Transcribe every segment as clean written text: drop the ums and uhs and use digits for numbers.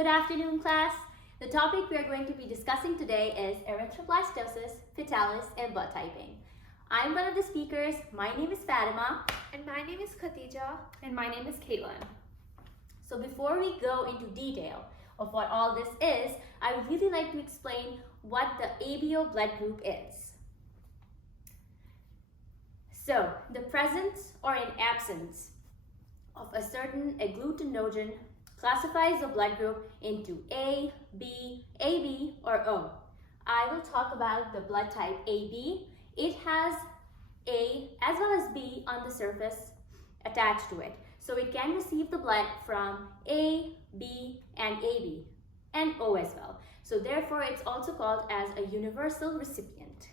Good afternoon, class. The topic we are going to be discussing today is erythroblastosis, fetalis, and blood typing. I'm one of the speakers. My name is Fatima. And my name is Khadija. And my name is Caitlin. So before we go into detail of what all this is, I would really like to explain what the ABO blood group is. So the presence or an absence of a certain agglutinogen classifies the blood group into A, B, AB, or O. I will talk about the blood type AB. It has A as well as B on the surface attached to it. So it can receive the blood from A, B, and AB, and O as well. So therefore, it's also called as a universal recipient.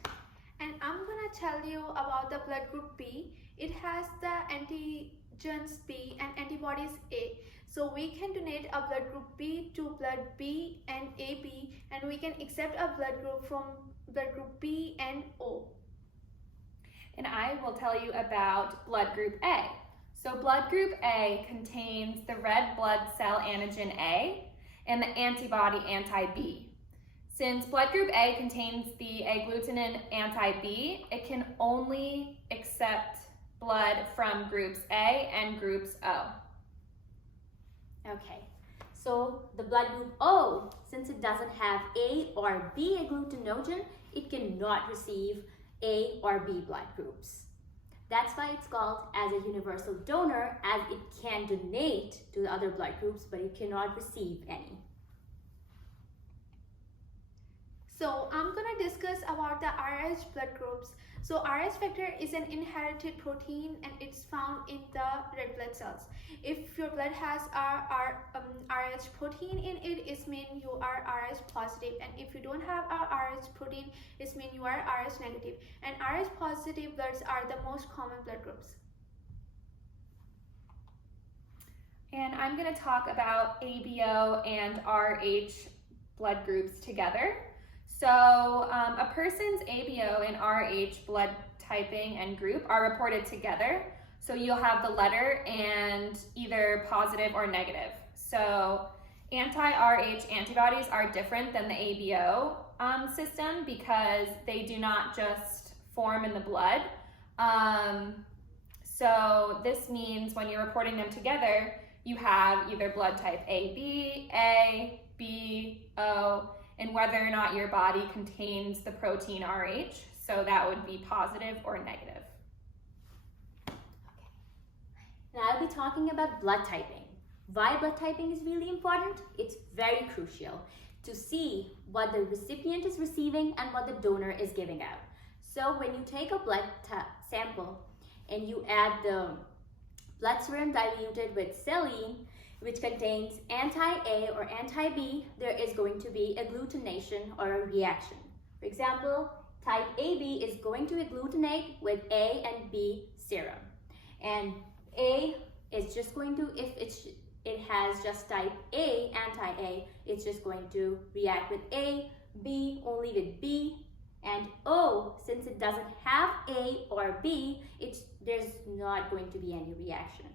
And I'm gonna tell you about the blood group B. It has the antigens B and antibodies A. So we can donate a blood group B to blood B and AB, and we can accept a blood group from blood group B and O. And I will tell you about blood group A. So blood group A contains the red blood cell antigen A and the antibody anti-B. Since blood group A contains the agglutinin anti-B, it can only accept blood from groups A and groups O. Okay, so the blood group O, since it doesn't have A or B agglutinogen, it cannot receive A or B blood groups. That's why it's called as a universal donor, as it can donate to the other blood groups, but it cannot receive any. So I'm gonna discuss about the Rh blood groups. So Rh factor is an inherited protein and it's found in the red blood cells. If your blood has Rh protein in it, it means you are Rh positive, and if you don't have a Rh protein, it means you are Rh negative. And Rh positive bloods are the most common blood groups. And I'm going to talk about ABO and Rh blood groups together. So a person's ABO and Rh blood typing and group are reported together. So you'll have the letter and either positive or negative. So anti-Rh antibodies are different than the ABO system because they do not just form in the blood. So this means when you're reporting them together, you have either blood type AB, A, B, O, and whether or not your body contains the protein Rh. So that would be positive or negative. Now I'll be talking about blood typing. Why blood typing is really important? It's very crucial to see what the recipient is receiving and what the donor is giving out. So when you take a blood sample and you add the blood serum diluted with saline, which contains anti-A or anti-B, there is going to be agglutination or a reaction. For example, type AB is going to agglutinate with A and B serum. And A is just going to, if it has just type A, anti-A, it's just going to react with A, B only with B, and O, since it doesn't have A or B, there's not going to be any reaction.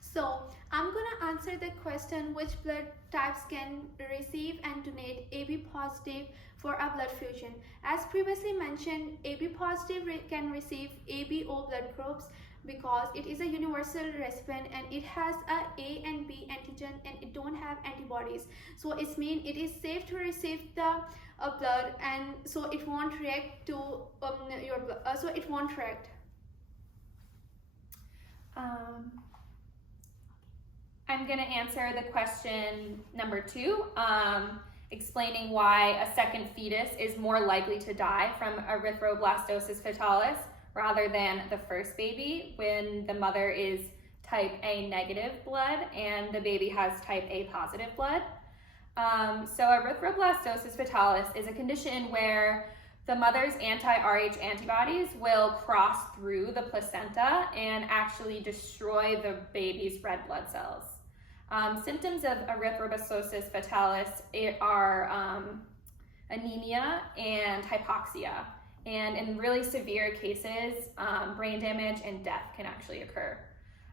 So I'm gonna answer the question which blood types can receive and donate AB positive for a blood fusion. As previously mentioned, AB positive can receive ABO blood groups because it is a universal recipient and it has a and B antigen and it don't have antibodies. So it means it is safe to receive the blood, and so it won't react to your blood. So it won't react. I'm going to answer the question number 2, explaining why a second fetus is more likely to die from erythroblastosis fetalis rather than the first baby when the mother is type A negative blood and the baby has type A positive blood. So erythroblastosis fetalis is a condition where the mother's anti-Rh antibodies will cross through the placenta and actually destroy the baby's red blood cells. Symptoms of erythroblastosis fetalis are anemia and hypoxia. And in really severe cases, brain damage and death can actually occur.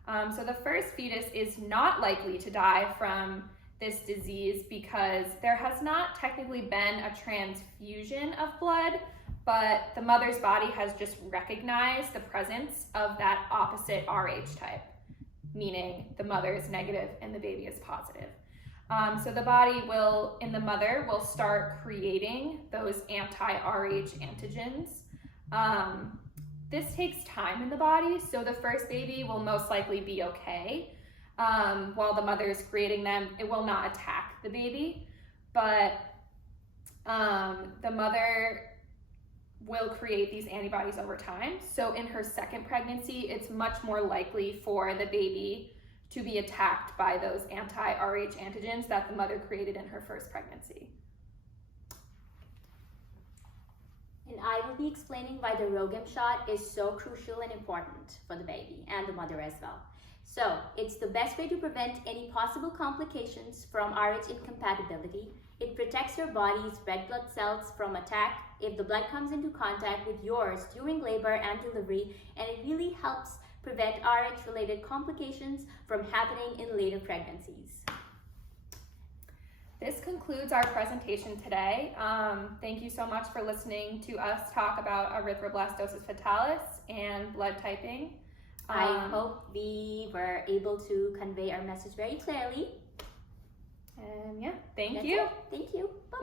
So the first fetus is not likely to die from this disease because there has not technically been a transfusion of blood, but the mother's body has just recognized the presence of that opposite Rh type, meaning the mother is negative and the baby is positive. So the body in the mother will start creating those anti-Rh antigens. This takes time in the body, so the first baby will most likely be okay. While the mother is creating them, it will not attack the baby, but the mother will create these antibodies over time. So in her second pregnancy, it's much more likely for the baby to be attacked by those anti-Rh antigens that the mother created in her first pregnancy. And I will be explaining why the RhoGAM shot is so crucial and important for the baby and the mother as well. So, it's the best way to prevent any possible complications from Rh incompatibility. It protects your body's red blood cells from attack if the blood comes into contact with yours during labor and delivery, and it really helps prevent Rh-related complications from happening in later pregnancies. This concludes our presentation today. Thank you so much for listening to us talk about erythroblastosis fetalis and blood typing. I hope we were able to convey our message very clearly. And yeah, thank That's you. it. Thank you. Bye.